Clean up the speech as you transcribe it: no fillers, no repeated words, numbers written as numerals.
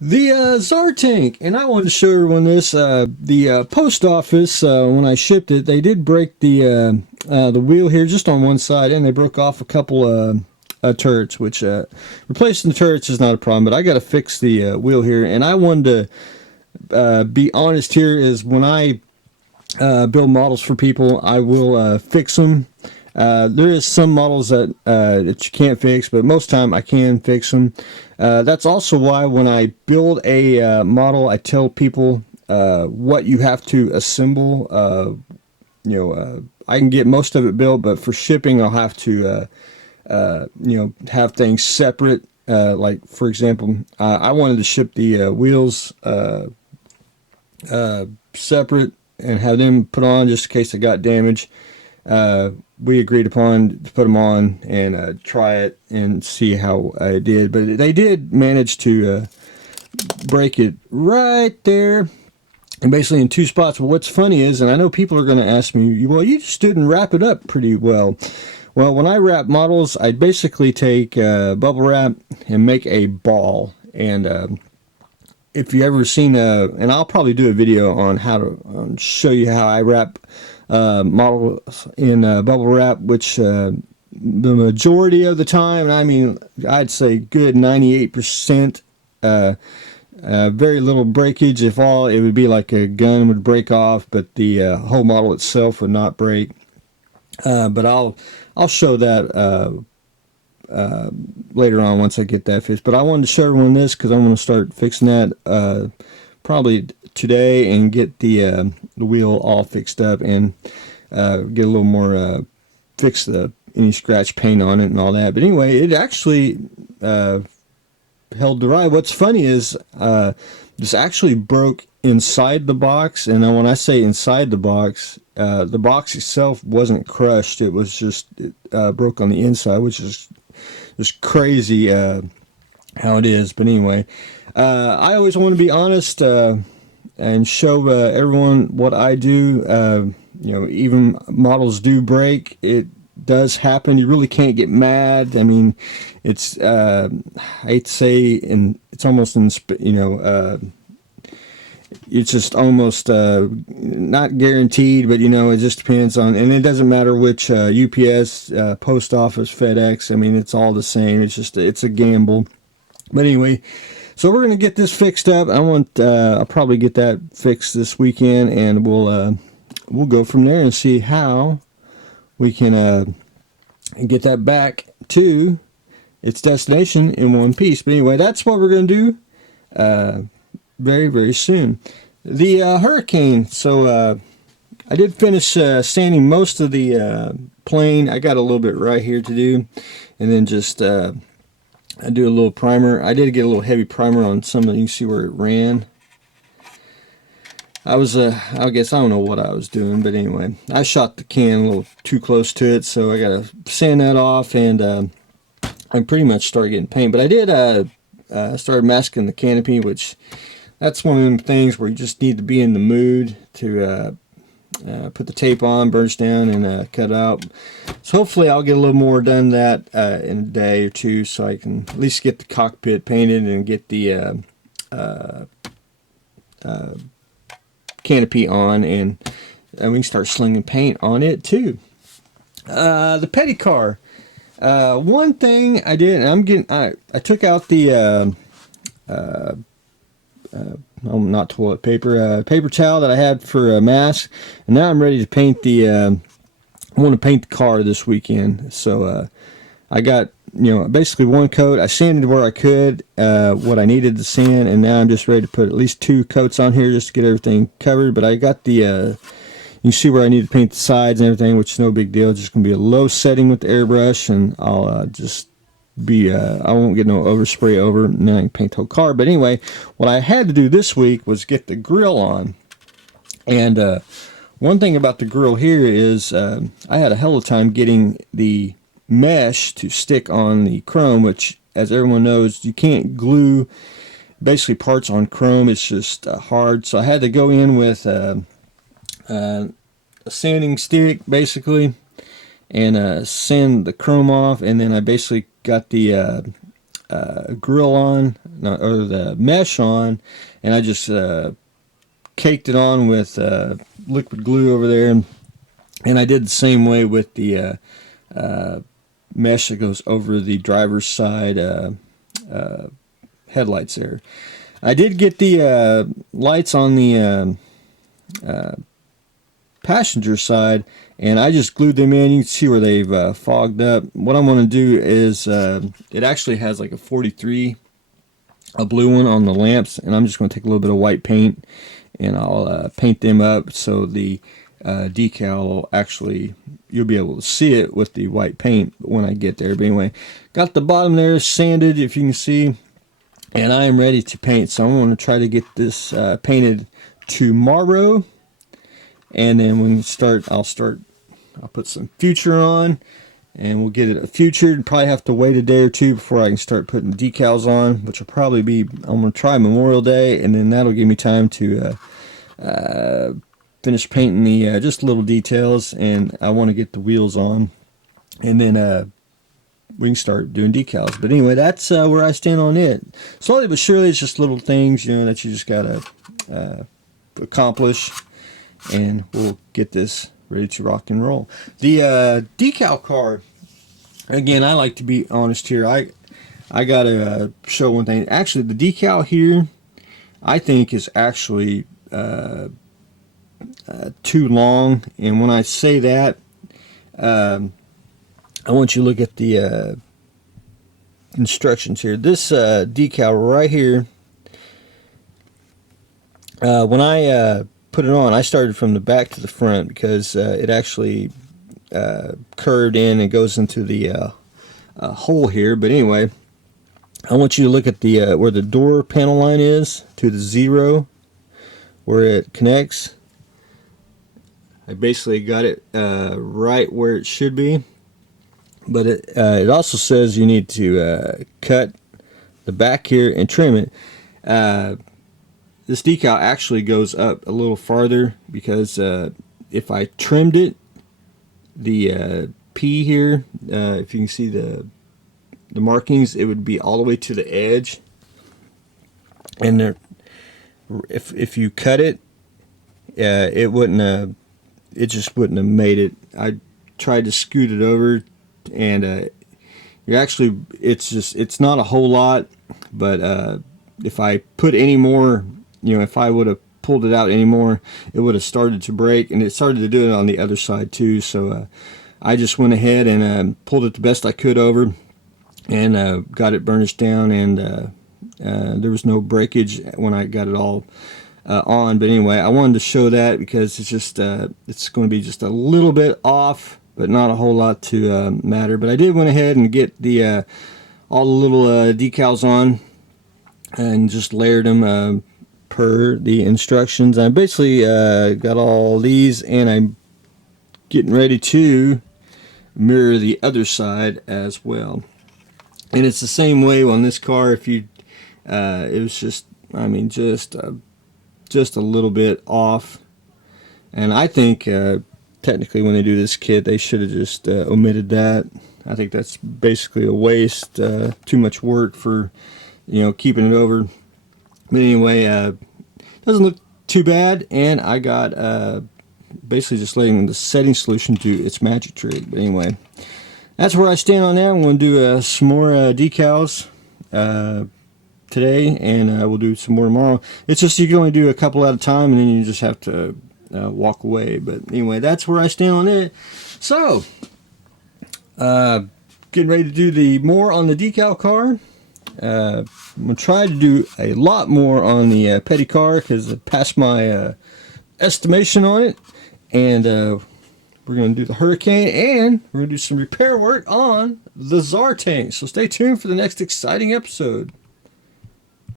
The Czar tank, and I wanted to show everyone this. The post office, when I shipped it, they did break the wheel here just on one side, and they broke off a couple turrets. Which replacing the turrets is not a problem, but I got to fix the wheel here. And I wanted to be honest here: is when I build models for people, I will fix them. There is some models that you can't fix, but most time I can fix them. That's also why when I build a model, I tell people what you have to assemble. I can get most of it built, but for shipping, I'll have to have things separate. Like for example, I wanted to ship the wheels separate and have them put on just in case they got damaged. We agreed upon to put them on and try it and see how I did. But they did manage to break it right there and basically in two spots. But what's funny is, and I know people are going to ask me, well, you just didn't wrap it up pretty well. Well, when I wrap models, I basically take bubble wrap and make a ball. And if you ever seen and I'll probably do a video on how to show you how I wrap models in bubble wrap, which the majority of the time, and I mean I'd say good 98%, very little breakage. If all, it would be like a gun would break off, but the whole model itself would not break. But I'll show that later on once I get that fixed. But I wanted to show everyone this because I'm going to start fixing that probably today and get the wheel all fixed up and get a little more fix any scratch paint on it and all that. But anyway, it actually held the ride. What's funny is this actually broke inside the box, and when I say inside the box itself wasn't crushed. It was just broke on the inside, which is just crazy how it is. But anyway, I always want to be honest and show everyone what I do. Even models do break. It does happen. You really can't get mad. I mean, it's I hate to say, and it's almost it's just almost not guaranteed, but it just depends on, and it doesn't matter which UPS, post office, FedEx. I mean, it's all the same. It's a gamble. But anyway, so we're gonna get this fixed up. I'll probably get that fixed this weekend, and we'll go from there and see how we can get that back to its destination in one piece. But anyway, that's what we're gonna do very, very soon. The Hurricane. So I did finish sanding most of the plane. I got a little bit right here to do, and then just I do a little primer. I did get a little heavy primer on some of it. You can see where it ran. I guess I don't know what I was doing, but anyway, I shot the can a little too close to it, so I gotta sand that off, and I pretty much started getting paint. But I did started masking the canopy, which that's one of them things where you just need to be in the mood to put the tape on, burnish down, and cut out. So hopefully I'll get a little more done that in a day or two, so I can at least get the cockpit painted and get the canopy on, and we can start slinging paint on it too. The petty car. One thing I did, and I took out the not toilet paper, paper towel that I had for a mask, and now I'm ready to paint I want to paint the car this weekend. So I got basically one coat. I sanded where I could, what I needed to sand, and now I'm just ready to put at least 2 coats on here just to get everything covered. But I got the you see where I need to paint the sides and everything, which is no big deal. It's just gonna be a low setting with the airbrush, and I'll just be I won't get no overspray over, and then I can paint the whole car. But anyway, what I had to do this week was get the grill on. And one thing about the grill here is I had a hell of a time getting the mesh to stick on the chrome, which, as everyone knows, you can't glue basically parts on chrome. It's just hard. So I had to go in with a sanding stick basically, and sand the chrome off, and then I basically got the grill on. or the mesh on, and I just caked it on with liquid glue over there, and I did the same way with the mesh that goes over the driver's side headlights there. I did get the lights on the passenger side, and I just glued them in. You can see where they've fogged up. What I'm going to do is it actually has like a 43, a blue one on the lamps, and I'm just going to take a little bit of white paint and I'll paint them up so the decal will actually, you'll be able to see it with the white paint when I get there. But anyway, got the bottom there sanded, if you can see, and I am ready to paint. So I'm going to try to get this painted tomorrow, and then when we start, I'll put some future on, and we'll get it futured. Probably have to wait a day or two before I can start putting decals on, which will probably be, I'm going to try Memorial Day, and then that'll give me time to finish painting the just little details, and I want to get the wheels on, and then we can start doing decals. But anyway, that's where I stand on it. Slowly but surely, it's just little things, you know, that you just gotta accomplish, and we'll get this ready to rock and roll. The decal car, again, I like to be honest here. I gotta show one thing. Actually, the decal here, I think, is actually too long. And when I say that, I want you to look at the instructions here. This decal right here, when I put it on, I started from the back to the front because it actually curved in and goes into the hole here. But anyway, I want you to look at the where the door panel line is to the 0, where it connects. I basically got it right where it should be, but it also says you need to cut the back here and trim it. This decal actually goes up a little farther because if I trimmed it, the P here, if you can see the markings, it would be all the way to the edge, and there, if you cut it, it wouldn't. It just wouldn't have made it. I tried to scoot it over, and it's not a whole lot, but if I put any more, you know, if I would have pulled it out anymore, it would have started to break, and it started to do it on the other side too. So I just went ahead and pulled it the best I could over, and got it burnished down, and there was no breakage when I got it all on. But anyway, I wanted to show that because it's just it's going to be just a little bit off, but not a whole lot to matter. But I did went ahead and get the all the little decals on and just layered them per the instructions. I basically got all these, and I'm getting ready to mirror the other side as well. And it's the same way on this car. If you it was just, I mean, just a little bit off, and I think technically when they do this kit, they should have just omitted that. I think that's basically a waste, too much work for, you know, keeping it over. But anyway, doesn't look too bad, and I got basically just letting the setting solution do its magic trick. But anyway, that's where I stand on that. I'm going to do some more decals today, and we'll do some more tomorrow. It's just you can only do a couple at a time, and then you just have to walk away. But anyway, that's where I stand on it. So getting ready to do the more on the decal car. I'm gonna try to do a lot more on the petty car because I passed my estimation on it, and we're gonna do the Hurricane, and we're gonna do some repair work on the Czar tank. So stay tuned for the next exciting episode.